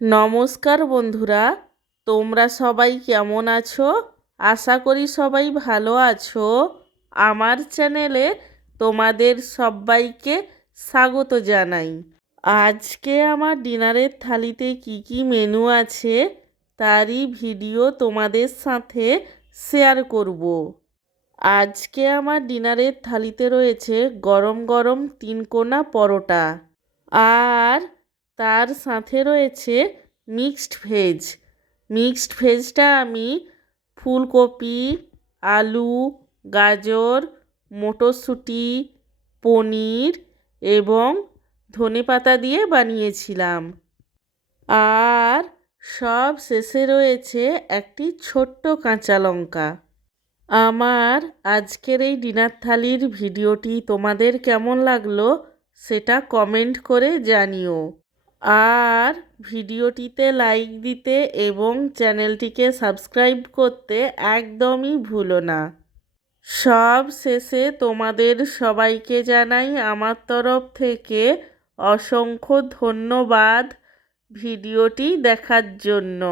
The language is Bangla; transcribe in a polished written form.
নমস্কার বন্ধুরা, তোমরা সবাই কেমন আছো? আশা করি সবাই ভালো আছো। আমার চ্যানেলে তোমাদের সবাইকে স্বাগত জানাই। আজকে আমার ডিনারের থালিতে কি কি মেনু আছে তারই ভিডিও তোমাদের সাথে শেয়ার করব। আজকে আমার ডিনারের থালিতে রয়েছে গরম গরম 3 কোনা পরোটা, আর তার সাথে রয়েছে মিক্সড ভেজ। মিক্সড ভেজটা আমি ফুলকপি, আলু, গাজর, মটরশুঁটি, পনির এবং ধনেপাতা দিয়ে বানিয়েছিলাম। আর সব শেষে রয়েছে একটি ছোট্ট কাঁচা লঙ্কা। আমার আজকের এই ডিনার থালির ভিডিওটি তোমাদের কেমন লাগলো সেটা কমেন্ট করে জানিও। আর ভিডিওটিতে লাইক দিতে এবং চ্যানেলটিকে সাবস্ক্রাইব করতে একদমই ভুলো না। সব শেষে তোমাদের সবাইকে জানাই আমার তরফ থেকে অসংখ্য ধন্যবাদ ভিডিওটি দেখার জন্য।